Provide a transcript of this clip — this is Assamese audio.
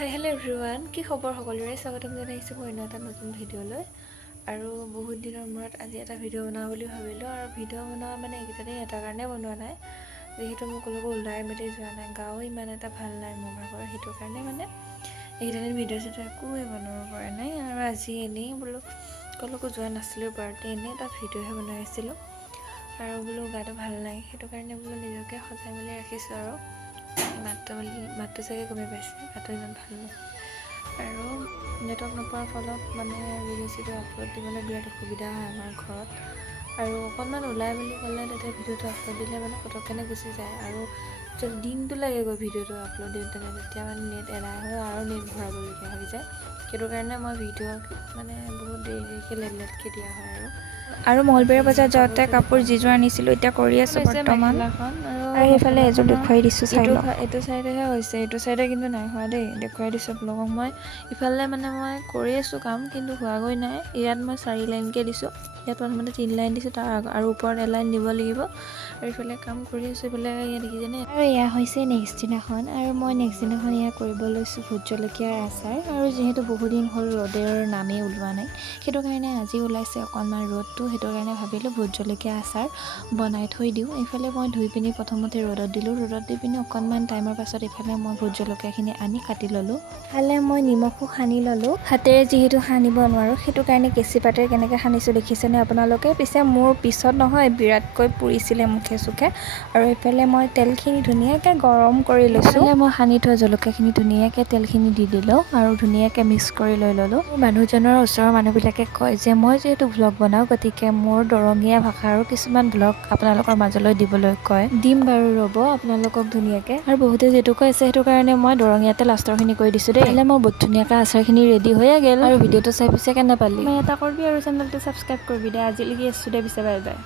হেল্ল' এভৰিৱান, কি খবৰ সকলোৰে? স্বাগতম জনাইছোঁ মই এটা নতুন ভিডিঅ'লৈ। আৰু বহুত দিনৰ মূৰত আজি এটা ভিডিঅ' বনাওঁ বুলি ভাবিলোঁ। আৰু ভিডিঅ' বনোৱা মানে এইকেইটা দিন এটা কাৰণে বনোৱা নাই, যিহেতু মই ক'লৈকো ওলাই মেলি যোৱা নাই, গাও ইমান এটা ভাল নাই মোৰ ভাগৰ, সেইটো কাৰণে মানে এইকেইটা দিন ভিডিঅ' চিডিঅ' একোৱে বনাব পৰা নাই। আৰু আজি এনেই বোলো ক'লৈকো যোৱা নাছিলোঁ, বাৰ্থডে এনেই এটা ভিডিঅ'হে বনাই আছিলোঁ। আৰু বোলো গাটো ভাল নাই, সেইটো কাৰণে বোলো নিজকে সজাই মেলি ৰাখিছোঁ। আৰু মাতটো চাগে গমেই পাইছে, গাটো ইমান ভাল নহয়। আৰু নেটৱৰ্ক নোপোৱাৰ ফলত মানে ভিডিঅ' চিডিঅ' আপলোড দিবলৈ বিৰাট অসুবিধা হয় আমাৰ ঘৰত। আৰু অকণমান ওলাই বুলি ক'লে তেতিয়া ভিডিঅ'টো আপলোড দিলে মানে পটককেনে গুচি যায়, আৰু যদি দিনটো লাগেগৈ ভিডিঅ'টো আপলোড দিওঁতে, তেতিয়া মানে নেট এদাই হয় আৰু নেট ভৰাবলগীয়া হৈ যায়। সেইটো কাৰণে মই ভিডিঅ' মানে বহুত দেৰিলৈকে লেটকৈ দিয়া হয়। আৰু মঙলবাৰে বজাত যাওঁতে কাপোৰ যিযোৰ আনিছিলোঁ এতিয়া কৰি আছোঁ বৰ্তমান। আৰু সেইফালে এযোৰ দেখুৱাই দিছোঁ, চাই লওক। এইটো চাইডেহে হৈছে, এইটো চাইডে কিন্তু নাই হোৱা দেই, দেখুৱাই দিছোঁ আপোনালোকক। মই ইফালে মানে মই কৰি আছোঁ কাম, কিন্তু হোৱাগৈ নাই। ইয়াত মই 4 লাইনকৈ দিছোঁ, ইয়াত প্ৰথমতে 3 লাইন দিছোঁ, তাৰ আৰু ওপৰত এলাইন দিব লাগিব। আৰু ইফালে কাম কৰি আছোঁ, ইফালে ইয়াত দেখিছেনে। আৰু এয়া হৈছে নেক্সট দিনাখন, আৰু মই নেক্সট দিনাখন এয়া কৰিব লৈছোঁ ভোট জলকীয়াৰ আচাৰ। আৰু যিহেতু বহুদিন হ'ল ৰ'দৰ নামেই ওলোৱা নাই, সেইটো কাৰণে আজি ওলাইছে অকণমান ৰ'দটো, সেইটো কাৰণে ভাবিলোঁ ভোট জলকীয়া আচাৰ বনাই থৈ দিওঁ। এইফালে মই ধুই পিনি প্ৰথমতে ৰ'দত দিলোঁ, ৰ'দত দি পিনি অকণমান টাইমৰ পাছত এইফালে মই ভোট জলকীয়াখিনি আনি কাটি ল'লোঁ। ইফালে মই নিমখো সানি ল'লোঁ, হাতেৰে যিহেতু সানিব নোৱাৰোঁ, সেইটো কাৰণে কেঁচি পাতেৰে কেনেকৈ সানিছোঁ দেখিছেনে আপোনালোকে। পিছে মোৰ পিছত নহয়, বিৰাটকৈ পুৰিছিলে মুখে চুখে। আৰু এইফালে মই তেলখিনি ধুনীয়াকৈ গৰম কৰি লৈছোঁ। মই সানি থোৱা জলকীয়াখিনি ধুনীয়াকৈ তেলখিনি দি দিলোঁ আৰু ধুনীয়াকৈ মিক্স কৰি লৈ ল'লোঁ। মোৰ মানুহজনৰ ওচৰৰ মানুহবিলাকে কয় যে মই যিহেতু ভ্লগ বনাওঁ, গতিকে মোৰ দৰঙীয়া ভাষাৰো কিছুমান ভ্লগ আপোনালোকৰ মাজলৈ দিবলৈ কয়। দিম বাৰু, ৰ'ব আপোনালোকক ধুনীয়াকৈ। আৰু বহুতে যিটো কৈ আছে, সেইটো কাৰণে মই দৰঙীয়াতে লাষ্টৰখিনি কৰি দিছোঁ দেই। মই বহুত ধুনীয়াকৈ আচাৰখিনি ৰেডি হৈয়ে গ'ল। আৰু ভিডিঅ'টো চাই পিছে কেনে পালি? মই এটা কৰিবি আৰু চেনেলটো ছাবস্ক্ৰাইব কৰিবি দে। আজিলৈকে আছোঁ দে, পিছে বাই বাই।